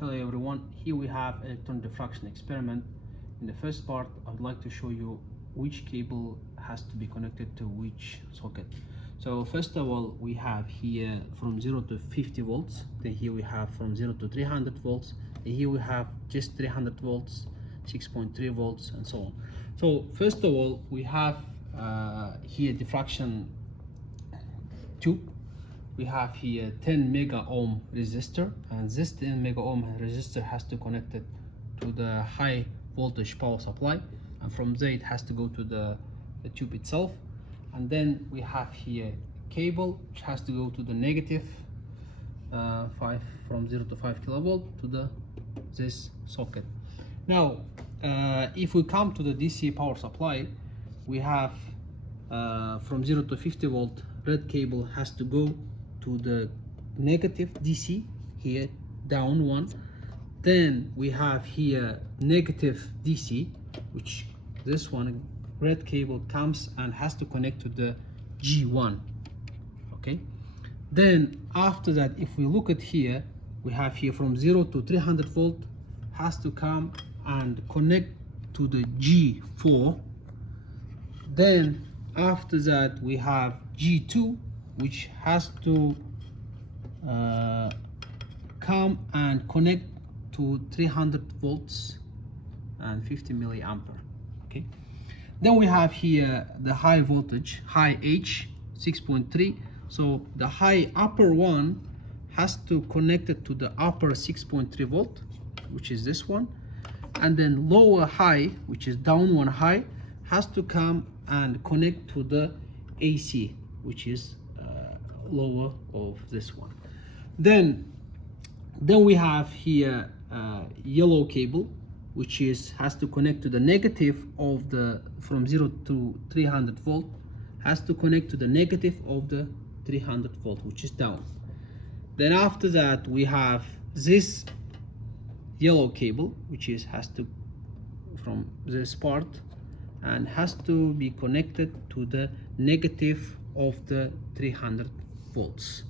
Hello everyone, here we have electron diffraction experiment. In the first part, I would like to show you which cable has to be connected to which socket. So first of all, we have here from 0 to 50 volts, then here we have from 0 to 300 volts, and here we have just 300 volts, 6.3 volts, and so on. So first of all, we have here diffraction tube. We have here 10 mega ohm resistor, and this 10 mega ohm resistor has to connect it to the high voltage power supply, and from there it has to go to the tube itself. And then we have here cable which has to go to the negative 5 from 0 to 5 kilovolt to this socket. Now if we come to the DC power supply, we have from 0 to 50 volt red cable has to go to the negative DC here, down one. Then we have here negative DC, which this one red cable comes and has to connect to the G1. Okay, then after that, if we look at here, we have here from 0 to 300 volt has to come and connect to the G4. Then after that we have G2, which has to come and connect to 300 volts and 50 milliampere. Okay, then we have here the high voltage, high H 6.3. so the high upper one has to connect it to the upper 6.3 volt, which is this one, and then lower high, which is down one high, has to come and connect to the AC, which is lower of this one. Then we have here yellow cable, which has to connect to the negative of the from 0 to 300 volt, has to connect to the negative of the 300 volt, which is down. Then after that we have this yellow cable, which has to from this part and has to be connected to the negative of the 300 volts.